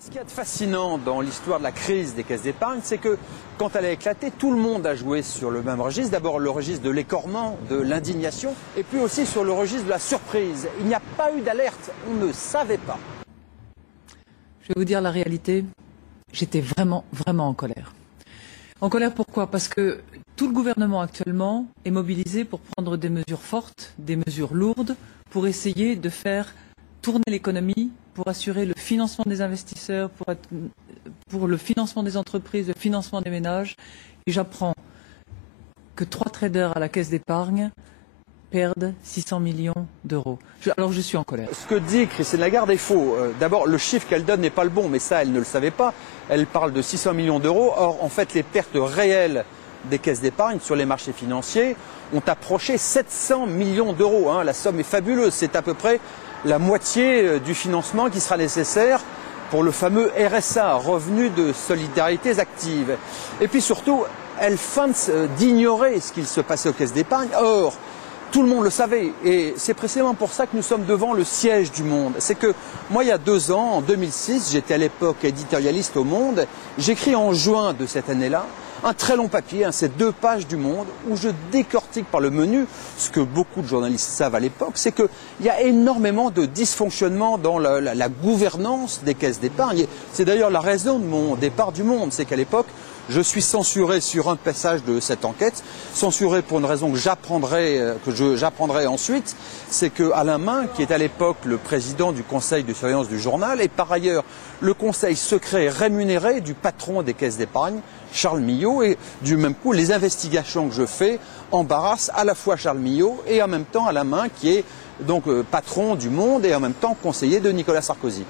Ce qu'il y a de fascinant dans l'histoire de la crise des caisses d'épargne, c'est que quand elle a éclaté, tout le monde a joué sur le même registre. D'abord le registre de l'écornement, de l'indignation, et puis aussi sur le registre de la surprise. Il n'y a pas eu d'alerte, on ne savait pas. Je vais vous dire la réalité, j'étais vraiment en colère. En colère pourquoi? Parce que tout le gouvernement actuellement est mobilisé pour prendre des mesures fortes, des mesures lourdes, pour essayer de faire tourner l'économie, pour assurer le financement des investisseurs, pour le financement des entreprises, le financement des ménages. Et j'apprends que 3 traders à la caisse d'épargne perdent 600 millions d'euros. Alors je suis en colère. Ce que dit Christine Lagarde est faux. D'abord, le chiffre qu'elle donne n'est pas le bon, mais ça, elle ne le savait pas. Elle parle de 600 millions d'euros. Or, en fait, les pertes réelles des caisses d'épargne sur les marchés financiers ont approché 700 millions d'euros. La somme est fabuleuse. C'est à peu près la moitié du financement qui sera nécessaire pour le fameux RSA, revenu de solidarité active. Et puis surtout, elle feint d'ignorer ce qu'il se passait aux caisses d'épargne. Or, tout le monde le savait, et c'est précisément pour ça que nous sommes devant le siège du Monde. C'est que moi, il y a 2 ans, en 2006, j'étais à l'époque éditorialiste au Monde, j'écris en juin de cette année-là un très long papier, c'est 2 pages du Monde, où je décortique par le menu ce que beaucoup de journalistes savent à l'époque, c'est qu'il y a énormément de dysfonctionnement dans la gouvernance des caisses d'épargne. C'est d'ailleurs la raison de mon départ du Monde, c'est qu'à l'époque, je suis censuré sur un passage de cette enquête, censuré pour une raison que j'apprendrai ensuite, c'est que Alain Min, qui est à l'époque le président du conseil de surveillance du journal, et par ailleurs le conseil secret rémunéré du patron des caisses d'épargne, Charles Millot, et du même coup les investigations que je fais embarrassent à la fois Charles Millot et en même temps Alain Min, qui est donc patron du Monde et en même temps conseiller de Nicolas Sarkozy.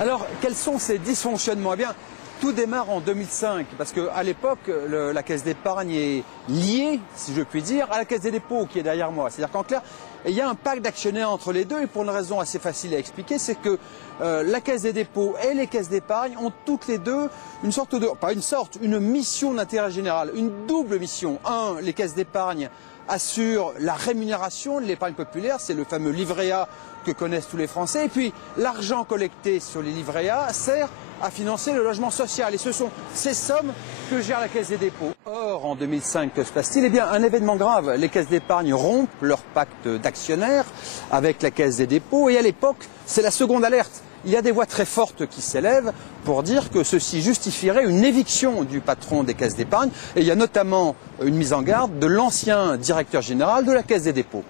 Alors, quels sont ces dysfonctionnements? Eh bien, tout démarre en 2005, parce qu'à l'époque, la caisse d'épargne est liée, si je puis dire, à la caisse des dépôts qui est derrière moi. C'est-à-dire qu'en clair, il y a un pacte d'actionnaires entre les deux, et pour une raison assez facile à expliquer, c'est que la caisse des dépôts et les caisses d'épargne ont toutes les deux une mission d'intérêt général, une double mission. Les caisses d'épargne assurent la rémunération de l'épargne populaire, c'est le fameux livret A que connaissent tous les Français, et puis l'argent collecté sur les livrets A sert à financer le logement social, et ce sont ces sommes que gère la Caisse des dépôts. Or, en 2005, que se passe-t-il? Eh bien, un événement grave, les caisses d'épargne rompent leur pacte d'actionnaires avec la Caisse des dépôts, et à l'époque, c'est la seconde alerte. Il y a des voix très fortes qui s'élèvent pour dire que ceci justifierait une éviction du patron des caisses d'épargne, et il y a notamment une mise en garde de l'ancien directeur général de la Caisse des dépôts.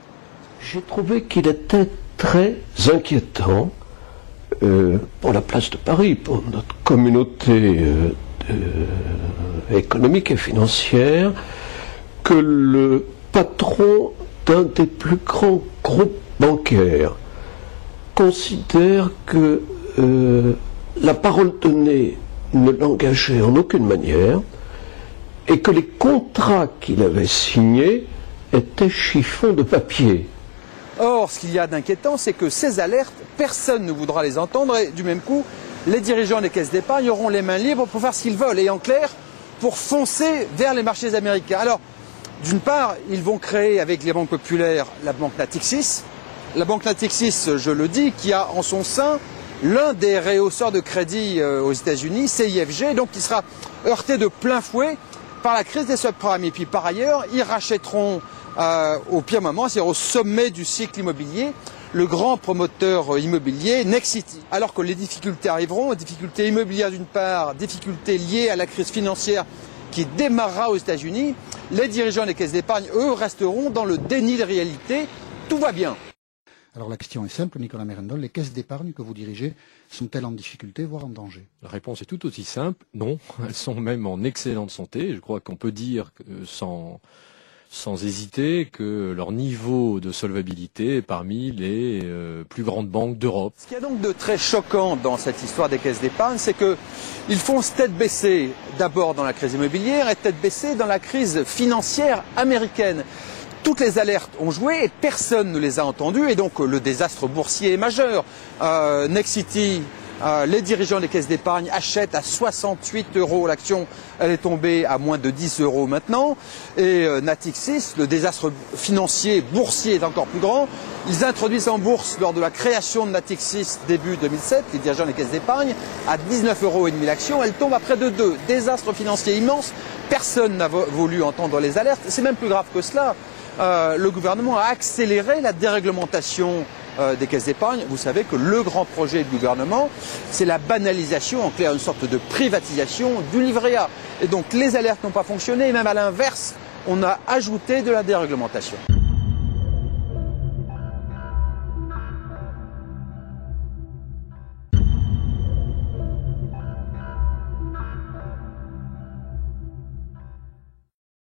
J'ai trouvé qu'il était très inquiétant pour la place de Paris, pour notre communauté économique et financière, que le patron d'un des plus grands groupes bancaires considère que la parole donnée ne l'engageait en aucune manière et que les contrats qu'il avait signés étaient chiffons de papier. Or, ce qu'il y a d'inquiétant, c'est que ces alertes, personne ne voudra les entendre, et du même coup, les dirigeants des caisses d'épargne auront les mains libres pour faire ce qu'ils veulent, et en clair, pour foncer vers les marchés américains. Alors, d'une part, ils vont créer avec les banques populaires la banque Natixis. La banque Natixis, je le dis, qui a en son sein l'un des réhausseurs de crédit aux États-Unis, CIFG, donc qui sera heurté de plein fouet par la crise des subprimes. Et puis par ailleurs, ils rachèteront au pire moment, c'est-à-dire au sommet du cycle immobilier, le grand promoteur immobilier Nexity. Alors que les difficultés arriveront, difficultés immobilières d'une part, difficultés liées à la crise financière qui démarrera aux États-Unis, les dirigeants des caisses d'épargne, eux, resteront dans le déni de réalité. Tout va bien. Alors la question est simple, Nicolas Merendol, les caisses d'épargne que vous dirigez sont-elles en difficulté, voire en danger? La réponse est tout aussi simple, non. Elles sont même en excellente santé. Je crois qu'on peut dire sans hésiter que leur niveau de solvabilité est parmi les plus grandes banques d'Europe. Ce qu'il y a donc de très choquant dans cette histoire des caisses d'épargne, c'est qu'ils font tête baissée d'abord dans la crise immobilière et tête baissée dans la crise financière américaine. Toutes les alertes ont joué et personne ne les a entendues, et donc le désastre boursier est majeur. Nexity Les dirigeants des caisses d'épargne achètent à 68 € l'action. Elle est tombée à moins de 10 € maintenant. Et Natixis, le désastre financier boursier est encore plus grand. Ils introduisent en bourse lors de la création de Natixis début 2007, les dirigeants des caisses d'épargne, à 19,5 € l'action. Elle tombe à près de 2. Désastre financier immense. Personne n'a voulu entendre les alertes. C'est même plus grave que cela. Le gouvernement a accéléré la déréglementation des caisses d'épargne. Vous savez que le grand projet du gouvernement, c'est la banalisation, en clair une sorte de privatisation du livret A. Et donc les alertes n'ont pas fonctionné, et même à l'inverse, on a ajouté de la déréglementation.